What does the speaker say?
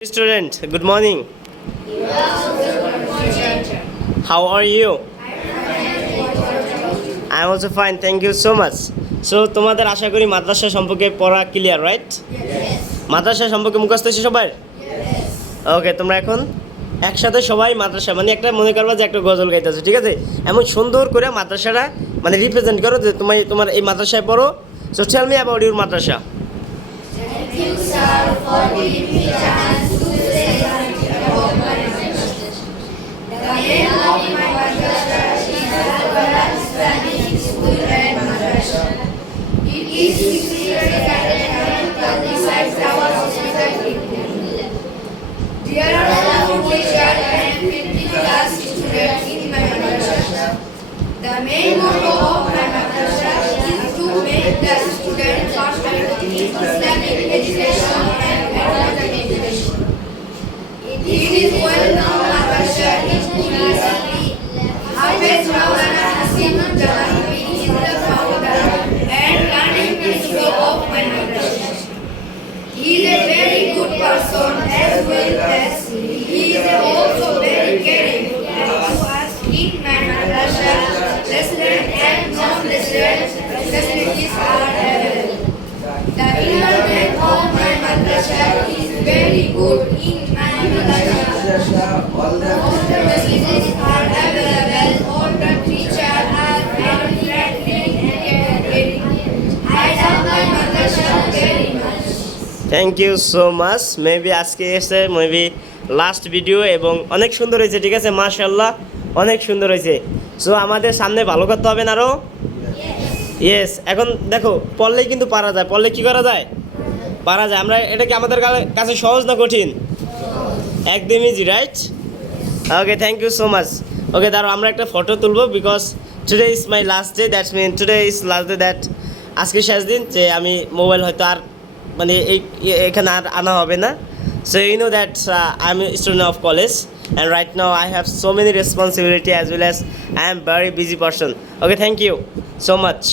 Student, good morning. How are you? I am also fine. Thank you so much. So তোমাদের আশা করি মাদ্রাসা সম্পর্কে পড়া clear, right? মাদ্রাসা সম্পর্কে মুখস্থ হয়েছে সবার? ওকে, তোমরা এখন একসাথে সবাই মাদ্রাসা মানে একটা মনে করবা যে একটা গজল গাইতেছো, ঠিক আছে? এমন সুন্দর করে মাদ্রাসাটা মানে রিপ্রেজেন্ট করো যে তোমার এই মাদ্রাসায় পড়ো। So tell me about your madrasa. Thank you, sir, for giving me chance to say something about my madrasa. The name of my madrasa is Al-Balad Islamic School and Madrasa. It is situated at the beside our hospital in India. There are 4 teachers and 50 class students in my madrasa. The main motto of my madrasa is to make the students master Islamic education and Arabic education. It is well known madrasa in Turkey. Hafiz Maulana Hasim Jalabi is the founder and learning principal of my madrasa. He is a very good person as well as he is also very caring to us in my madrasa. Resident and non-resident facilities are available. The internet of my madrasa is very good in my madrasa. All the facilities are available. All the teachers are very friendly and caring. I love my madrasa very much. Thank you so much. Maybe আজকে এসে maybe last video এবং অনেক সুন্দর হয়েছে, ঠিক আছে? মাশাআল্লাহ, অনেক সুন্দর হয়েছে। সো আমাদের সামনে ভালো করতে হবে না আরও? ইয়েস। এখন দেখো, পড়লেই কিন্তু পারা যায়। পড়লে কি করা যায়? পারা যায়। আমরা এটা কি আমাদের কাছে সহজ না কঠিন? একদম easy, right? Okay, thank you so much. Okay, দাঁড়াও আমরা একটা ফটো তুলবো because today is my last day, that's mean today is last day, that আজকে শেষ দিন যে আমি মোবাইল হয়তো আর মানে এখানে আর আনা হবে না। So you know that I am student of college and right now I have so many responsibility as well as I am very busy person. Okay, thank you so much.